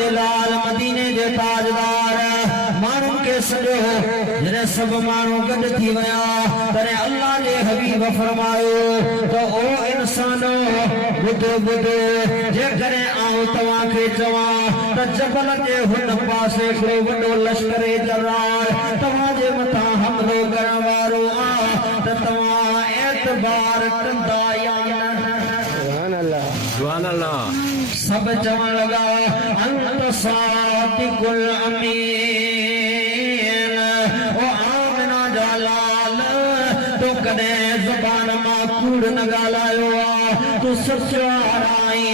जे लाल मदीने जे ताजदार मानू के सजो जने सब मानू गड थी वया तने अल्लाह जे हबीब फरमायो तो ओ इंसानो बुध बुध जे करे आऊं तवा के जवा त जबल जे हुन पासे को वडो लश्कर जरार तवा जे मथा हमलो करण वारो आ त तवा एतबार कंदा या सुभान अल्लाह सब जवान लगा अंत सातिकुल अमीन ओ आमना जलाल तो कदे जुबान मा कूड़ न गालायो तू सचो आई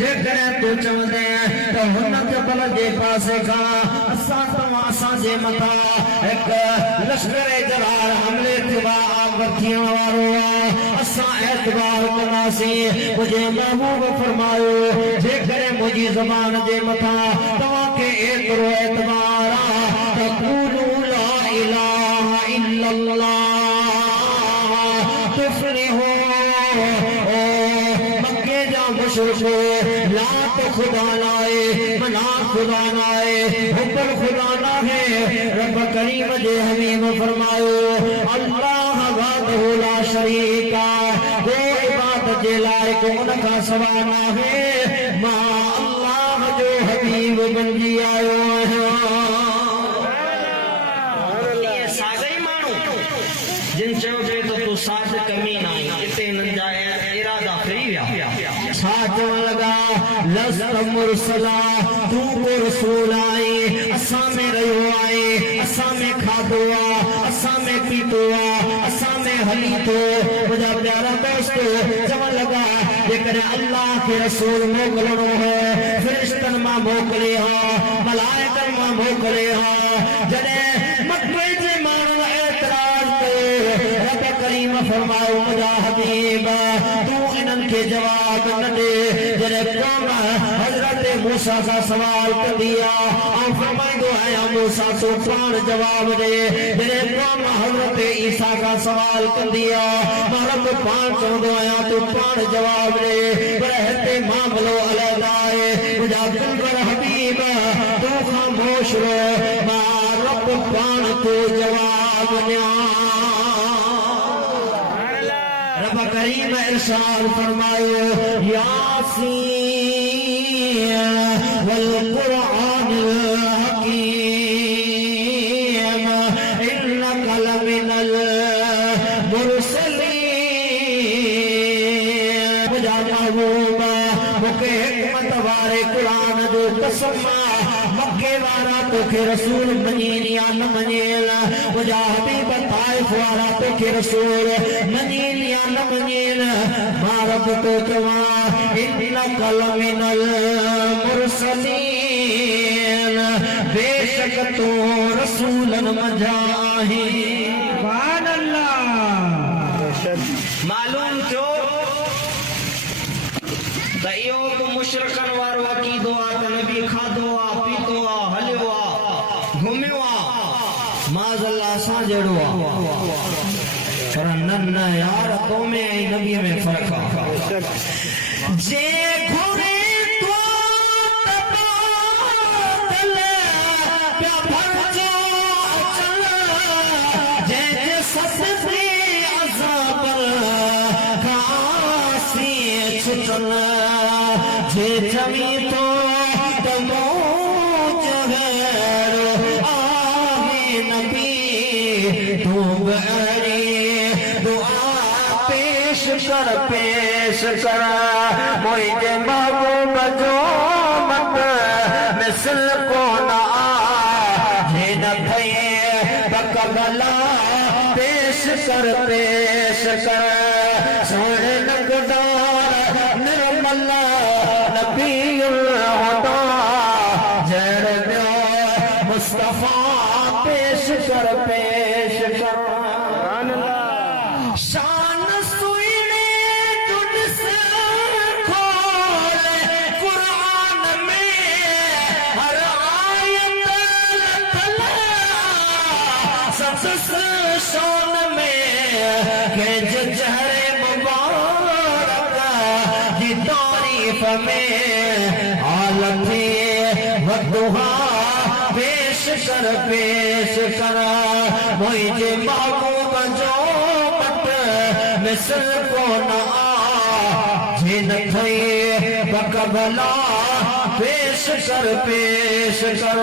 जे करे तू चवंदे तो हुन जबल जे पासे का असा तवा असा जे मथा एक लश्कर जलाल हमले थिवा वथियण वारो असा एतबार कनासी मुझे महबूब फरमायो जे करे मुझी ज़बान जे मथा तवा के एतरो एतबार तक़ूलु ला इलाहा इल्लल्लाह तुफलिहू मक्के जा मुशरिको लात खुदा लाए मना खुदा लाए हुक्म खुदा ना है रब करीम जे हबीब फरमायो अल्लाह वहदहु ला शरीका कोई इबादत जे लायक उनका सवा ना है मां अल्लाह जो हबीब बनजी आयो है ये सागई मानू जिन चयो जे तो तू साथ कमी ना इते न जाए इरादा फ्री व्या साथ लगा लस्त मुरसला तू को रसूल आए असा में रहो आए असा में खादो आ असा में पीतो आ असा में हली तो मुझा प्यारा दोस्तो चवन लगा जेकर अल्लाह के रसूल मोकलणो है फरिश्तन मां मोकले हा मलाइकन मां मोकले हा जने मक्के जे मानू एतराज कयो रब करीम फरमायो मुझा हबीब तू इनन के जवाब न दे जने कौम हजरत मूसा का सवाल कर दिया और फरमाइंदो है मूसा तो प्राण जवाब दे जने कौम हजरत ईसा का सवाल कर दिया रब पान चवंदो आया तू प्राण जवाब दे पर हते मामलो अलग आए मुझा दिलबर हबीब तू खामोश रो मां रब पान तू जवाब न्या रब करीम इरशाद फरमायो यासीन वल कुरानिल हकीम इन्नका लमिनल मुरसलीन मुझा महबूब मुके हिकमत वारे कुरान जो कसम मक्के वारा तोखे रसूल मनीलिया न मनील मुझा हबीब ताइफ वारा तोखे रसूल मनीलिया न मनील मारब तो कवा इन्नका लमिनल मुरसलीन बेशक तो रसूलन मजाही सुभान अल्लाह मालूम जो दइयो तो मुशरकन वारो अकीदो आ त नबी खादो आ पीतो आ हलियो आ घुमियो आ माज़ल्लाह सा जड़ो आ पर न यार तो में ऐं नबी में फर्क आ जे घुरे तो तबादल प्या भरजो अचल जे ससती अज़ाब कासी छुटल जे जमी तो तमो जहरो आहे नबी तू बहरी दुआ पेश कर मोइजे महबूब जो मत मिसल को ना जे न भये बकबला पेश कर सोने नगदार निर्मला नबीउल हुदा जड़ मुस्तफा पेश कर शान सुइने तुझ से खोल कुरान में हर आयत सबस शान में के जहरे मुबारक की तारीफ में आलम दुहा पेश कर मुझे महबूब जो पट मिसल को ना जिन थे बकबला पेश कर